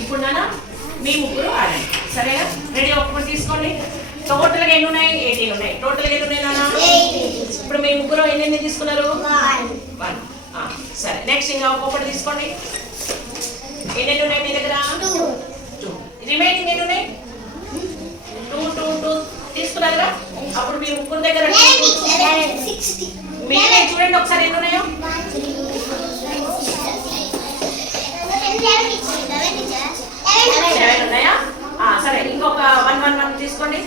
ఇప్పుడు నాన్న మీ ముగ్గురు ఆడండి, సరేనా? రెడీ, ఒక్కటి తీసుకోండి. టోటల్గా ఎన్ని ఉన్నాయి? 18 ఉన్నాయి. టోటల్గా ఎన్ని ఉన్నాయి నాన్న? ఇప్పుడు మీ ముగ్గురు ఎన్ని తీసుకున్నారు? 1. సరే, నెక్స్ట్ ఇంకా ఒక్కొక్కటి తీసుకోండి. ఎన్ని ఉన్నాయి మీ దగ్గర? 2. రిమైనింగ్ ఎన్ని ఉన్నాయి? 2 తీసుకున్నారు కదా. అప్పుడు మీ ముగ్గురు దగ్గర మీరే చూడండి ఒకసారి ఎన్ని ఉన్నాయో. 7 ఉన్నాయా? సరే, ఇంకొక 1 తీసుకోండి.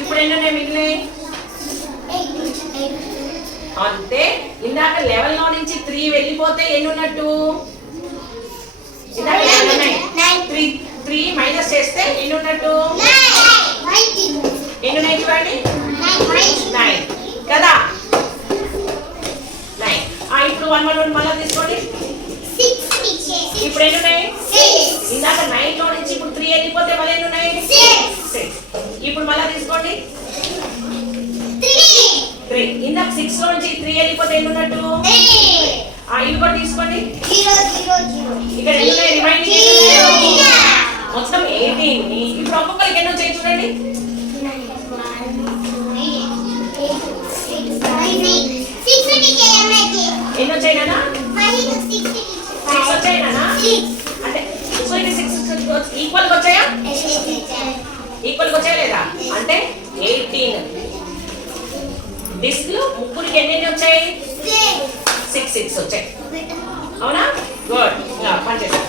ఇప్పుడు ఎన్ని ఉన్నాయి మిగిలినాయి? అంటే ఇందాక 11 లో నుంచి 3 వెళ్ళిపోతే ఎన్ని ఉన్నట్టు? ఇందాక 11 ఉన్నాయి. 3 మైనస్ చేస్తే ఎన్ని ఉన్నట్టు? ఎన్ని ఉన్నాయి చూడండి? 9 కదా. 9. ఇప్పుడు 1 మళ్ళీ తీసుకోండి. ఇప్పుడు ఎన్ని ఉన్నాయి? ఇందాక 9 లో నుంచి ఇప్పుడు 3 వెళ్ళిపోతే మళ్ళీ ఎన్ని ఉన్నాయి? 6. ఇప్పుడు మళ్ళీ తీసుకోండి. 3. ఇందాక 6 లో నుంచి 3 వెళ్ళిపోతే ఎన్ని ఉన్నట్టు? ఇవి కూడా తీసుకోండి. ఇక్కడ ఎన్ని ఉన్నాయి? రిమైనింగ్ మొత్తం 18. ఇప్పుడు ఒక్కొక్కరికి ఎన్ని వచ్చాయి చూడండి. ఎన్ని వచ్చాయి నాన్న? 6 వచ్చాయి నాన్న. అంటే సో ఇది 6 ఈక్వల్గా వచ్చాయా? ఈక్వల్గా వచ్చాయా లేదా? అంటే 18 డిస్క్లు ముగ్గురికి ఎన్ని వచ్చాయి? 6 వచ్చాయి. అవునా? గుడ్. పని చేద్దాం.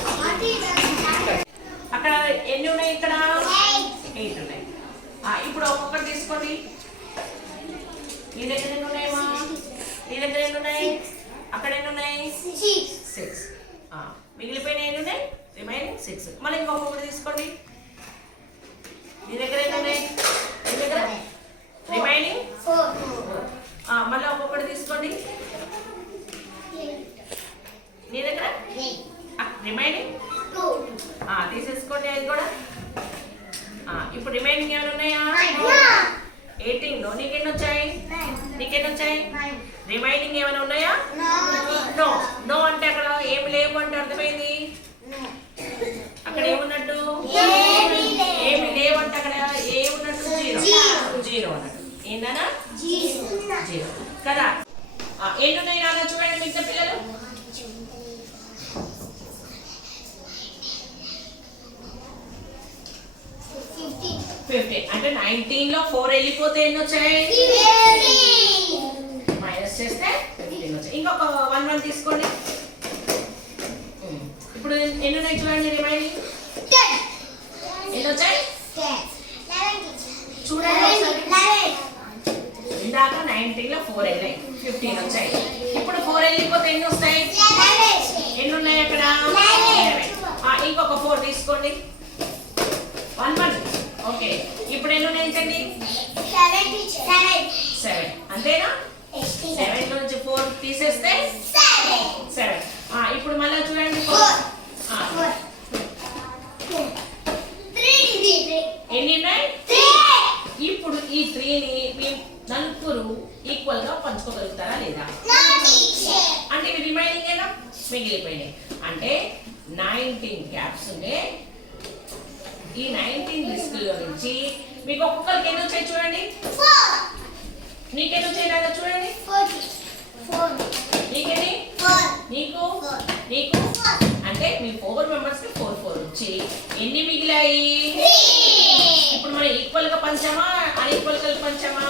అక్కడ ఎన్ని ఉన్నాయి? ఇక్కడ 8 ఉన్నాయి. ఇప్పుడు ఒక్కొక్కటి తీసుకోండి. ఈ దగ్గర ఎన్ని ఉన్నాయమ్మా? ఈ దగ్గర ఎన్ని ఉన్నాయి? అక్కడ ఎన్ని ఉన్నాయి? 6. మిగిలిపోయిన ఎన్ని ఉన్నాయి? రిమైనింగ్ 6. మళ్ళీ ఇంకొకటి తీసుకోండి. నీ దగ్గర ఎన్ని ఉన్నాయి? నీ దగ్గర రిమైనింగ్ 4. మళ్ళీ ఒక్కొక్కటి తీసుకోండి. నీ దగ్గర రిమైనింగ్ 2. తీసేసుకోండి అది కూడా. ఇప్పుడు రిమైనింగ్ ఏమైనా ఉన్నాయా? 18 లో నీకెన్ని వచ్చాయి? నీకెన్ని వచ్చాయి? రిమైనింగ్ ఏమైనా ఉన్నాయా? నో. నో అంటే అక్కడ ఏమి లేవు అంటే అర్థమైంది. అక్కడ ఏమున్నట్టు? ఏమి లేవు అంటే అక్కడ ఏమున్నట్టు? 0 అన్నట్టు. ఏందన్నా? 0 కదా. ఎన్ని ఉన్నాయి నాన్న చూడండి మిగతా పిల్లలు. 15. అంటే 19 లో 4 వెళ్ళిపోతే ఎన్ని వచ్చాయి? మైనస్ చేస్తే 15 వచ్చాయి. ఇంకొక 1 తీసుకోండి. ఇప్పుడు ఎన్ని ఉన్నాయి చూడండి రిమైనింగ్. ఎన్ని వచ్చాయి చూడండి. ఇందాక 19 లో 4 వెళ్ళాయి, 15 వచ్చాయి. ఇప్పుడు 4 వెళ్ళిపోతే ఎన్ని వస్తాయి? ఎన్ని ఉన్నాయి అక్కడ? 11. ఇంకొక 4 తీసుకోండి. 1 ఓకే. ఇప్పుడు ఎన్ని ఉన్నాయి? 7. అంతేనా? 7 నుంచి 4 తీసేస్తే 7. ఇప్పుడు మళ్ళీ చూడండి. 4. ఎన్ని ఉన్నాయి? ఇప్పుడు ఈ 3ని నలుగురు ఈక్వల్ గా పంచుకోగలుగుతారా లేదా? అంటే ఇవి రిమైనింగ్ ఏనా? మిగిలిపోయినాయి. అంటే 19 క్యాప్స్ ఉన్నాయి. ఈ 19 లిస్టుల్లో నుంచి మీకు ఒక్కొక్కరికి ఎన్ని వచ్చాయి చూడండి. నీకెన్ని వచ్చాయి నాన్న చూడండి. నీకెన్ని? నీకు అంటే మీ 4 మెంబర్స్ కి 4 వచ్చి ఎన్ని మిగిలాయి? ఇప్పుడు మనం ఈక్వల్ గా పంచామా అన్ఈక్వల్ గా పంచామా?